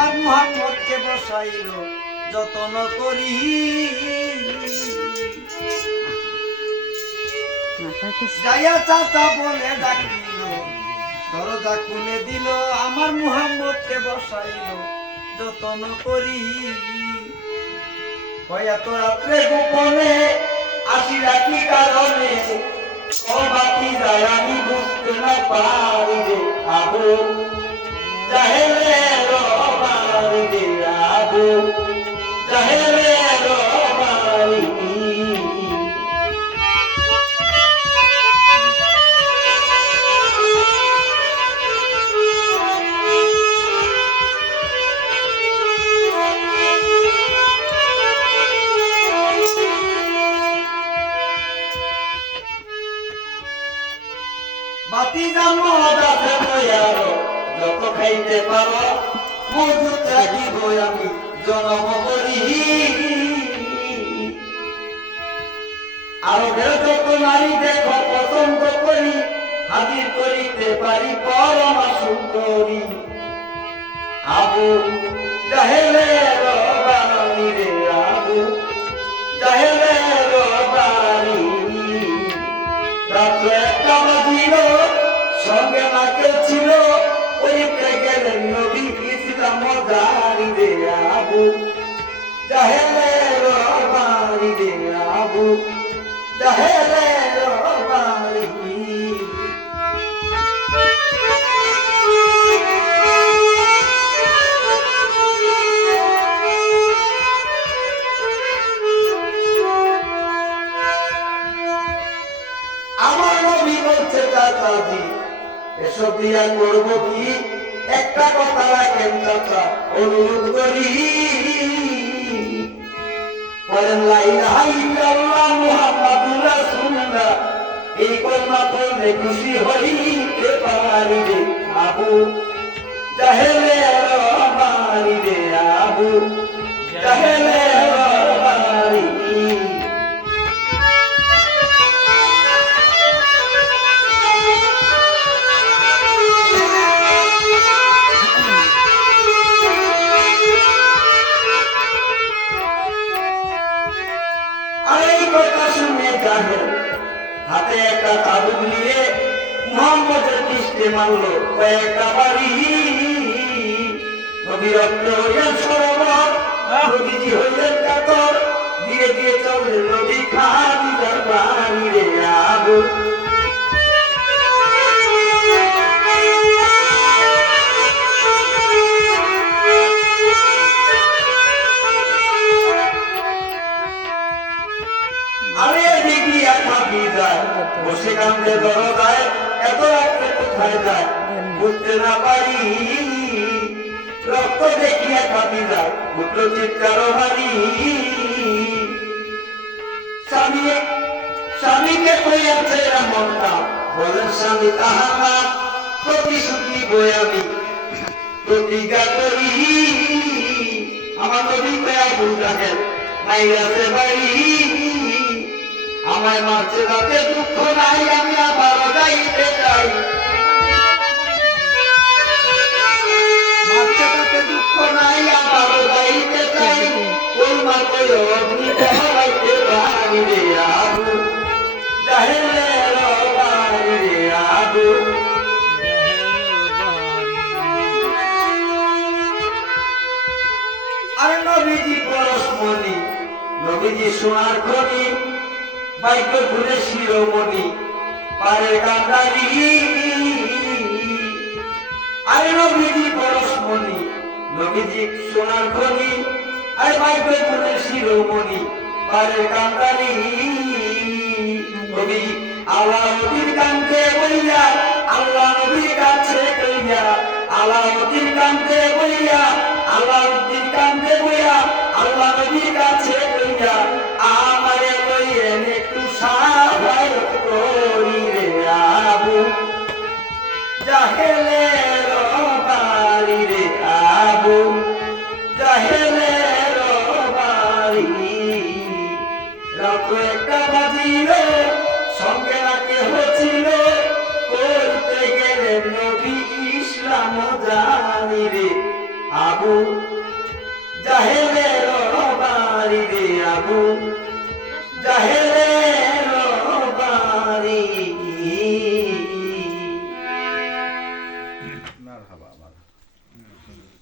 আমার মুহাম্মদকে বসাইল যতন করি যাইয়া চাচা বলে ডাকিল দরজা খুলে দিল আমার মুহাম্মদকে বসাইল যতন করি এত রাত্রে গোপনে আসি রাখি কারণে বাতি যায় আমি বুঝতে না পারি রে আবু জাহেলে রবারি রে আবু জাহেলে রবারি বাতি জামদাতে বয়ারো যত খাইতে পারো মজুদ রাখিব আমি জনম করি আরবের যত নারী দেখো পছন্দ করি হাজির করিতে পারি পরমা সুন্দরী আবু জাহেলে রবানি রে আবু জাহেলে রবানি রাত একটা বাজিল সঙ্গে নাকে ছিল ওইতে গেলেন নবী ইসলাম জারি রে আবু জাহেলে রবানি রে আবু জাহেলে রবানি আমার নবী বলছে চাচাজি এসব দিয়া করবো কি একটা কথা রাখেন চাচা অনুরোধ করি বলেন লা ইলাহা ইল্লাল্লাহ মুহাম্মাদুর রাসূলুল্লাহ এই কলমা পড়লে খুশি হইতে পারি রে আবু জাহেলে রবারি রে আবু জাহেলে রবারি হাতে একটা তাবুক নিয়ে মোহাম্মদের কৃষ্ণে মারলো কয়েকটা বাড়ি নবী রক্ত হইলেন সরোবর নবীজি হইলেন কাতর দিয়ে দিয়ে চললেন নবী খাদিজার বাড়ি রে আবু বসে কান্দে দরজায় এত রাত্রে কোথায় যায় বুঝতে না পারি রক্ত দেখিয়া কাঁদি যায় পুত্র চিৎকার হারি স্বামীকে কইয়াছে এমনটা বলেন স্বামী তাহার না প্রতিশ্রুতি বই আমি প্রতিজ্ঞা করি আমার নবী কয়া ভুল রাখেন মাইয়াতে বাড়ি আমায় মারছে তাতে দুঃখ নাই আমি আবার যাইতে চাই মারছে তাতে দুঃখ নাই আবার যাইতে চাই ওই মাকে অগ্নিতে হইতে পারি রে আবু জাহেলে রবারি রে আবু আরে নবীজি পরশমণি নবীজি সোনার খনি বাইক ঘুরে শিরোমণি পারে কান্দারি আরে নবীজি পরশমণি নবীজি সোনার খনি আরে বাইক ঘুরে শিরোমণি পারে কান্দারি নবী আল্লাহ নবীর কান্দে বইয়া আল্লাহ নবীর কাছে কইয়া আল্লাহ নবীর কান্দে বইয়া আল্লাহ নবীর কান্দে বইয়া আল্লাহ নবীর কাছে কইয়া আমারে লইয়েন একটু সাহায্য করি রে আবু জাহেলে রবারি রে আবু জাহেলে রবারি রাত একটা বাজিল সঙ্গে নাকি হচ্ছিল করতে গেলে নবী ইসলাম জানি রে আবু আবু জাহেলে